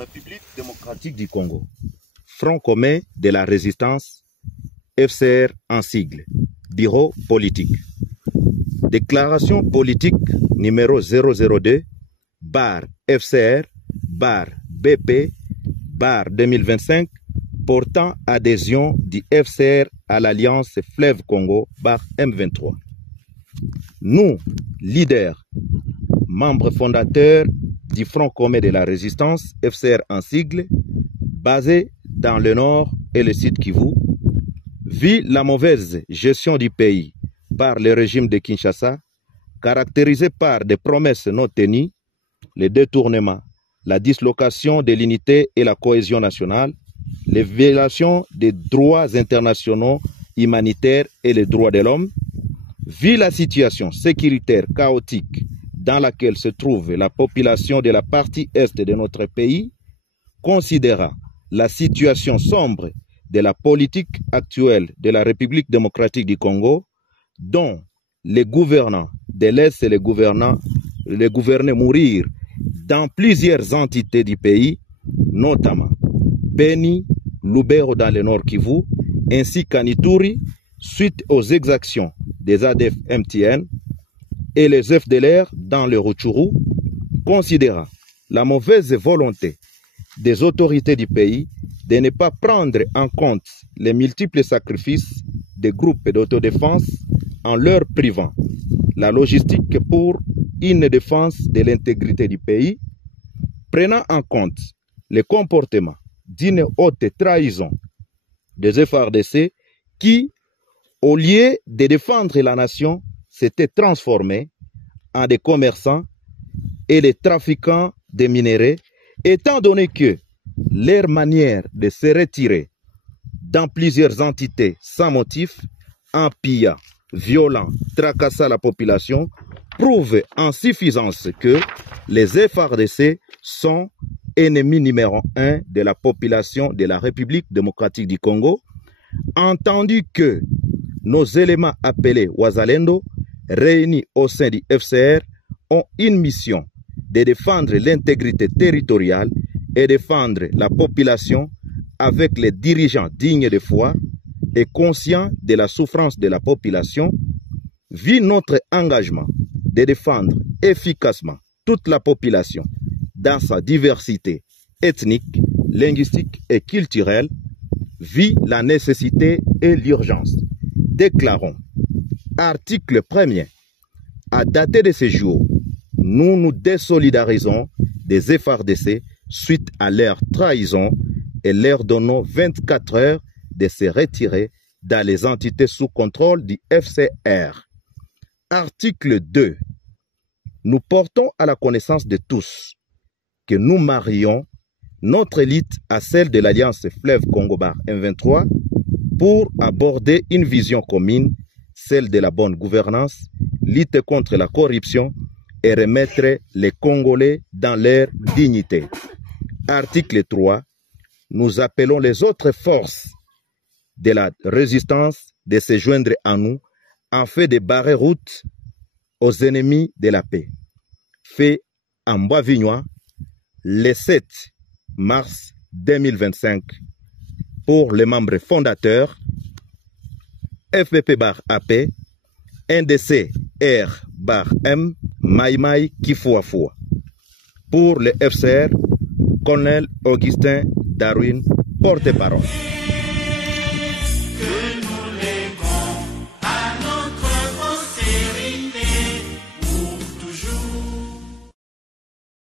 République démocratique du Congo, Front commun de la résistance, FCR en sigle, Bureau politique. Déclaration politique numéro 002, bar FCR, bar BP, bar 2025, portant adhésion du FCR à l'Alliance Fleuve Congo, bar M23. Nous, leaders, membres fondateurs du Front commun de la résistance, FCR en sigle, basé dans le nord et le sud Kivu, vu la mauvaise gestion du pays par le régime de Kinshasa, caractérisé par des promesses non tenues, les détournements, la dislocation de l'unité et la cohésion nationale, les violations des droits internationaux humanitaires et les droits de l'homme, vu la situation sécuritaire chaotique dans laquelle se trouve la population de la partie est de notre pays, considérant la situation sombre de la politique actuelle de la République démocratique du Congo, dont les gouvernants de l'Est et les gouvernés mourir dans plusieurs entités du pays, notamment Beni, Lubero dans le Nord Kivu, ainsi qu'à Ituri, suite aux exactions des ADF MTN et les FDLR dans le Rutshuru, considérant la mauvaise volonté des autorités du pays de ne pas prendre en compte les multiples sacrifices des groupes d'autodéfense en leur privant la logistique pour une défense de l'intégrité du pays, prenant en compte le comportement d'une haute trahison des FARDC qui, au lieu de défendre la nation, s'étaient transformés en des commerçants et des trafiquants de minerais, étant donné que leur manière de se retirer dans plusieurs entités sans motif, en pillant, violant, tracassant la population, prouve en suffisance que les FARDC sont ennemis numéro 1 de la population de la République démocratique du Congo, entendu que nos éléments appelés Wazalendo, réunis au sein du FCR, ont une mission de défendre l'intégrité territoriale et défendre la population avec les dirigeants dignes de foi et conscients de la souffrance de la population, vu notre engagement de défendre efficacement toute la population dans sa diversité ethnique, linguistique et culturelle, vu la nécessité et l'urgence. Déclarons, article 1er, à dater de ce jour, nous nous désolidarisons des FARDC suite à leur trahison et leur donnons 24 heures de se retirer dans les entités sous contrôle du FCR. Article 2. Nous portons à la connaissance de tous que nous marions notre élite à celle de l'Alliance Fleuve Congo bar M23 pour aborder une vision commune, celle de la bonne gouvernance, lutter contre la corruption et remettre les Congolais dans leur dignité. Article 3. Nous appelons les autres forces de la résistance de se joindre à nous en fait de barrer route aux ennemis de la paix. Fait en Bois-Vignois le 7 mars 2025 pour les membres fondateurs FPP bar AP, NDC R bar M, Maïmaï Kifuafua. Pour le FCR, Colonel Augustin Darwin, porte-parole.